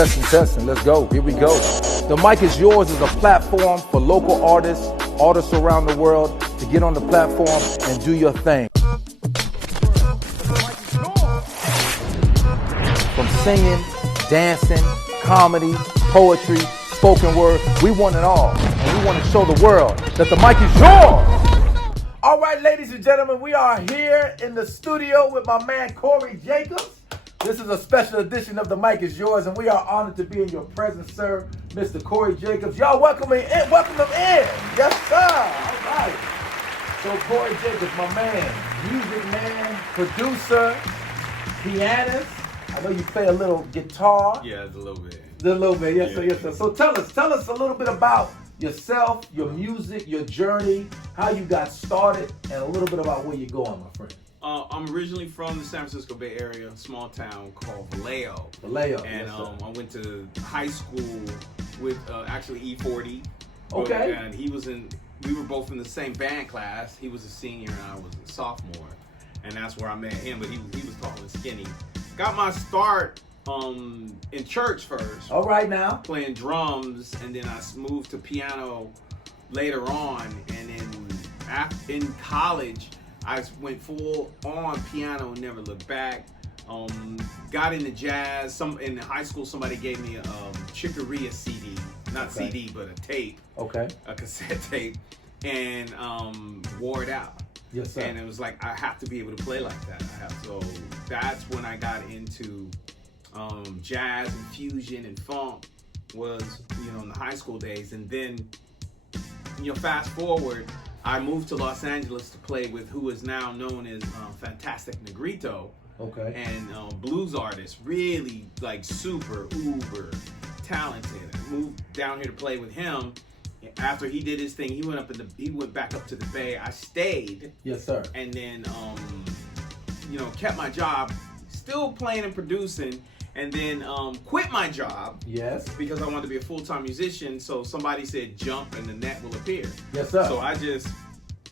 Testing. Let's go. Here we go. The Mic is Yours is a platform for local artists around the world to get on the platform and do your thing. From singing, dancing, comedy, poetry, spoken word, we want it all. And we want to show the world that the mic is yours. All right, ladies and gentlemen, we are here in the studio with my man Cori Jacobs. This is a special edition of The Mic is Yours, and we are honored to be in your presence, sir, Mr. Cori Jacobs. Y'all welcome him in. Yes, sir. All right. So Cori Jacobs, my man, music man, producer, pianist. I know you play a little guitar. Yeah, it's a little bit. Yes, sir, yes, sir. So tell us a little bit about yourself, your music, your journey, how you got started, and a little bit about where you're going, my friend. I'm originally from the San Francisco Bay Area, a small town called Vallejo. And yes, I went to high school with actually E40. Okay. And we were both in the same band class. He was a senior and I was a sophomore. And that's where I met him, but he was tall and skinny. Got my start in church first. All right now. Playing drums, and then I moved to piano later on. And then in college, I went full on piano and never looked back. Got into jazz. In high school, somebody gave me a Chicoria CD, not CD, but a tape. Okay. A cassette tape, and wore it out. Yes, sir. And it was like I have to be able to play like that. So that's when I got into jazz and fusion and funk. Was in the high school days, and then fast forward. I moved to Los Angeles to play with who is now known as Fantastic Negrito. Okay. And blues artist, really like super uber talented. I moved down here to play with him. After he did his thing, he went back up to the Bay. I stayed. Yes, sir. And then kept my job, still playing and producing. And then quit my job. Yes. Because I wanted to be a full-time musician. So somebody said, jump and the net will appear. Yes, sir. So I just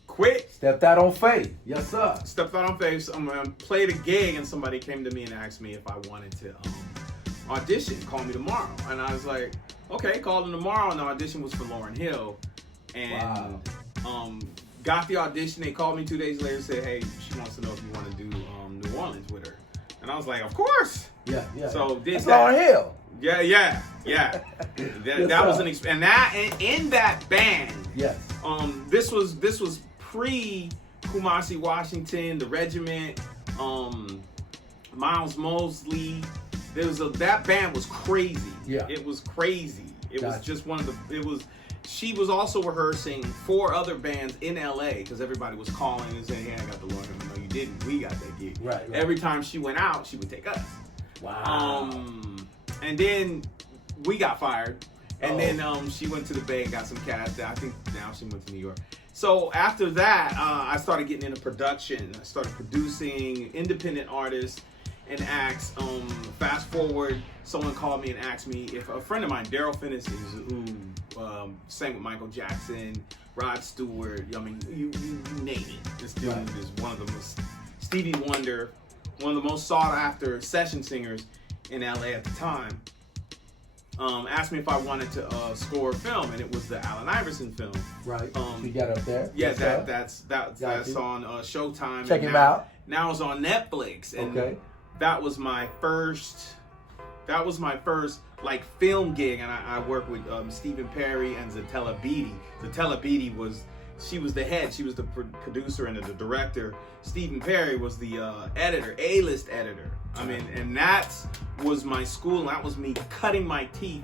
quit. Stepped out on faith. Yes, sir. Stepped out on faith. Played a gig and somebody came to me and asked me if I wanted to audition. Call me tomorrow. And I was like, okay, called him tomorrow. And the audition was for Lauryn Hill. And got the audition. They called me 2 days later and said, hey, she wants to know if you want to do New Orleans with her. And I was like, of course. Yeah. So did that's that. Lauryn Hill. Yeah. that was in that band. Yes. This was pre Kumasi Washington, the Regiment, Miles Mosley. That band was crazy. Yeah. It was crazy. It was just she was also rehearsing 4 other bands in LA because everybody was calling and saying, hey, I got the Lauryn Hill. No, you didn't. We got that gig. Right. Every time she went out, she would take us. Wow. And then we got fired. And then she went to the Bay and got some cash. I think now she went to New York. So after that, I started getting into production. I started producing independent artists and acts. Fast forward, someone called me and asked me if a friend of mine, Daryl Finnis, who sang with Michael Jackson, Rod Stewart, I mean, you name it. This dude is one of the most, Stevie Wonder, one of the most sought after session singers in LA at the time. Asked me if I wanted to score a film, and it was the Allen Iverson film. Right. We got up there. Yeah, that's on Showtime. Check him out. Now it's on Netflix, and that was my first like film gig, and I worked with Stephen Perry and Zatella Beatty. Zatella Beatty was the head. She was the producer and the director. Stephen Perry was the editor, A-list editor. I mean, and that was my school. And that was me cutting my teeth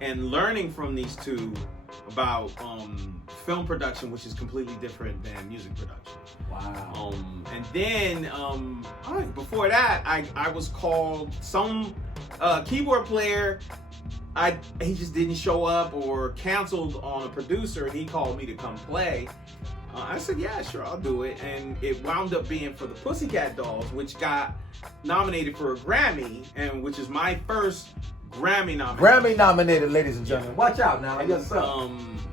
and learning from these two about film production, which is completely different than music production. Wow. And then before that, I was called some keyboard player. He just didn't show up or canceled on a producer, and he called me to come play. I said, yeah, sure, I'll do it. And it wound up being for the Pussycat Dolls, which got nominated for a Grammy, and which is my first Grammy nomination. Grammy nominated, ladies and gentlemen. Watch out now. Yes, sir.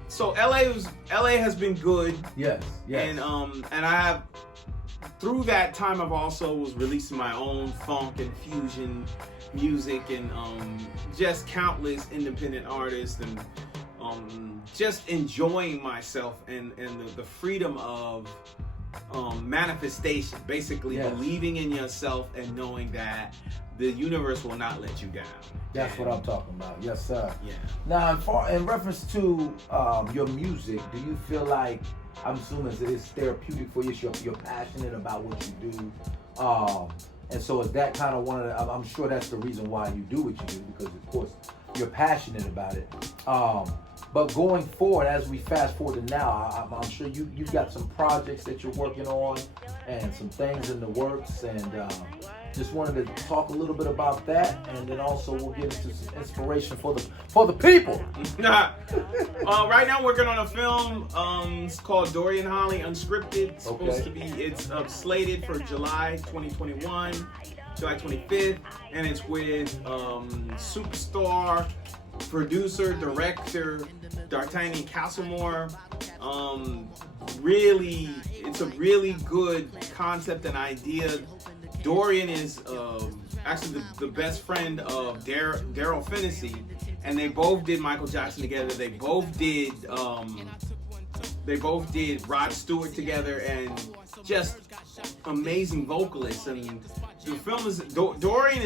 So LA has been good. Yes. And I have through that time, I've also was releasing my own funk and fusion music, and just countless independent artists, and just enjoying myself and the freedom of manifestation. Basically, believing in yourself and knowing that the universe will not let you down. That's what I'm talking about. Yes, sir. Yeah. Now, in reference to your music, do you feel like, I'm assuming it is therapeutic for you, you're passionate about what you do, and so is that kind of one of the, I'm sure that's the reason why you do what you do, because of course you're passionate about it. But going forward, as we fast forward to now, I'm sure you've got some projects that you're working on and some things in the works, and just wanted to talk a little bit about that, and then also we'll get into some inspiration for the people. Right now, working on a film. It's called Dorian Holly Unscripted. It's supposed to be. It's slated for July 2021, July 25th, and it's with superstar producer, director D'Artagnan Castlemore. Really, it's a really good concept and idea. Dorian is actually the best friend of Daryl Finney, and they both did Michael Jackson together. They both did Rod Stewart together, and just amazing vocalists. And the film is Dorian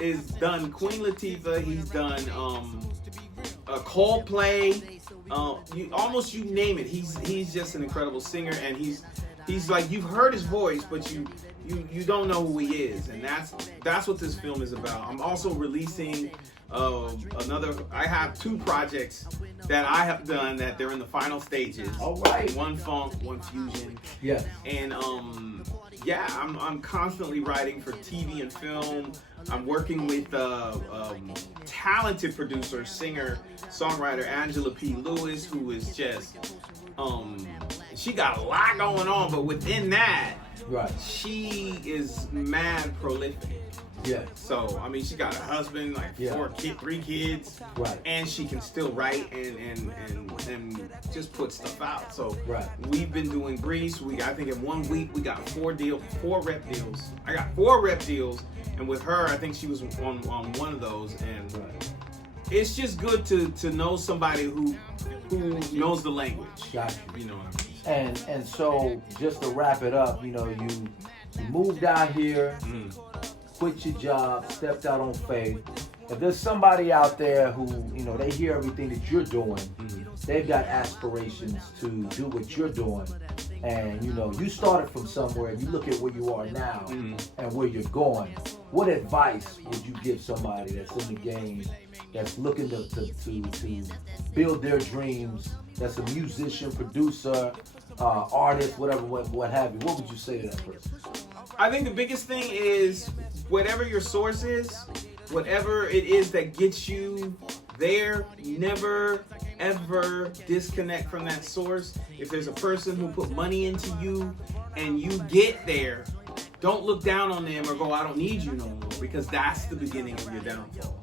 is done Queen Latifah. He's done Coldplay. You name it. He's just an incredible singer, and he's like, you've heard his voice, but you don't know who he is, and that's what this film is about. I'm also releasing I have 2 projects that I have done that they're in the final stages. All right. One funk, one fusion. Yeah. And I'm constantly writing for TV and film. I'm working with talented producer, singer, songwriter Angela P. Lewis, who is just she got a lot going on, but within that, she is mad prolific. Yeah. So I mean, she got a husband, like 3 kids, and she can still write and just put stuff out. So we've been doing briefs. I think in 1 week we got 4 rep deals. I got 4 rep deals, and with her, I think she was on one of those. And it's just good to know somebody who knows the language. Gotcha. You know what I mean? And so just to wrap it up, you moved out here. Quit your job, stepped out on faith. If there's somebody out there who, they hear everything that you're doing, they've got aspirations to do what you're doing, and you started from somewhere, and you look at where you are now and where you're going, what advice would you give somebody that's in the game, that's looking to build their dreams, that's a musician, producer, artist, whatever, what have you? What would you say to that person? I think the biggest thing is, whatever your source is, whatever it is that gets you there, never ever disconnect from that source. If there's a person who put money into you and you get there, don't look down on them or go, I don't need you no more, because that's the beginning of your downfall.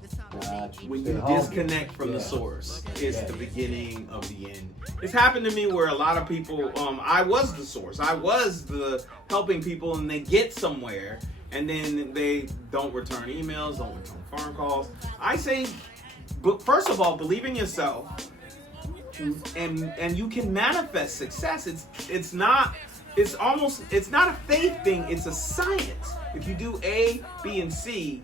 When you disconnect from the source, it's the beginning of the end. It's happened to me where a lot of people, I was the source. I was the helping people, and they get somewhere, and then they don't return emails, don't return phone calls. I say, but first of all, believe in yourself, and you can manifest success. It's not a faith thing. It's a science. If you do A, B, and C,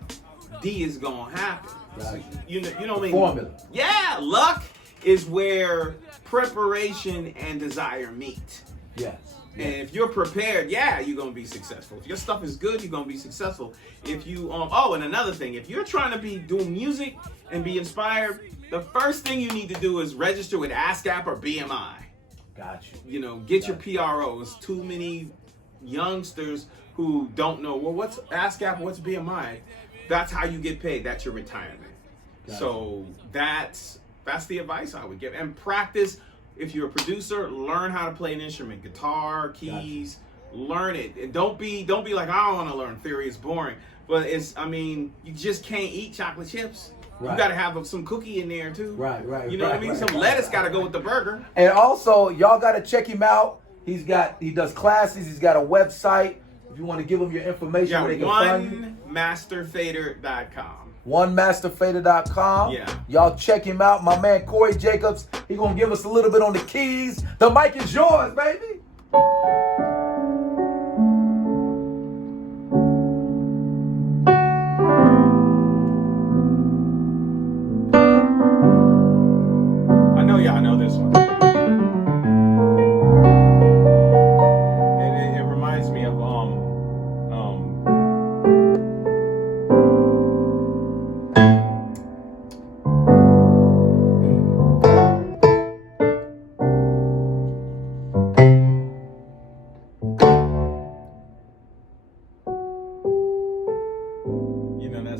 D is gonna happen. So, you know what I mean? Formula. Yeah, luck is where preparation and desire meet. Yes. And if you're prepared, you're gonna be successful. If your stuff is good, you're gonna be successful. If you and another thing, if you're trying to be doing music and be inspired, the first thing you need to do is register with ASCAP or BMI. Got you. Get your PROs. Too many youngsters who don't know, well, what's ASCAP, what's BMI? That's how you get paid. That's your retirement. So that's the advice I would give. And practice. If you're a producer, learn how to play an instrument, guitar, keys. Learn it. And don't be like, I don't want to learn theory. It's boring. But you just can't eat chocolate chips. You got to have some cookie in there too. Right. You know what I mean? Some lettuce got to go with the burger. And also, y'all got to check him out. He does classes. He's got a website. you want to give them your information, Yeah, where they can find you. onemasterfader.com. OneMasterFader.com. Yeah. Y'all check him out. My man Cori Jacobs. He gonna give us a little bit on the keys. The mic is yours, baby. I know y'all know this one. It reminds me of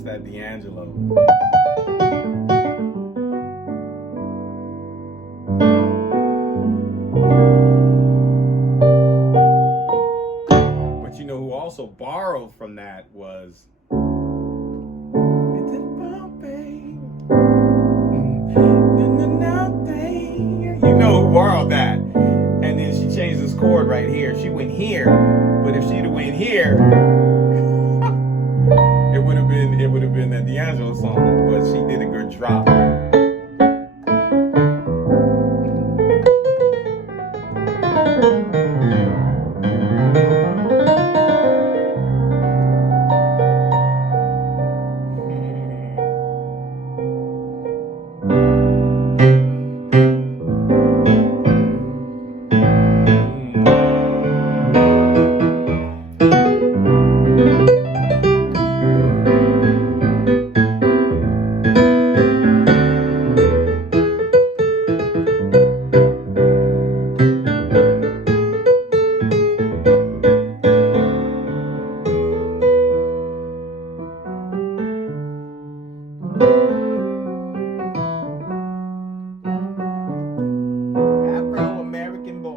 that's that D'Angelo. But you know who also borrowed from that was you know who borrowed that. And then she changed this chord right here. She went here, but if she'd have went here, it would have been that D'Angelo song, but she did a good drop. Afro-American boy.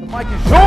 The mic is yours.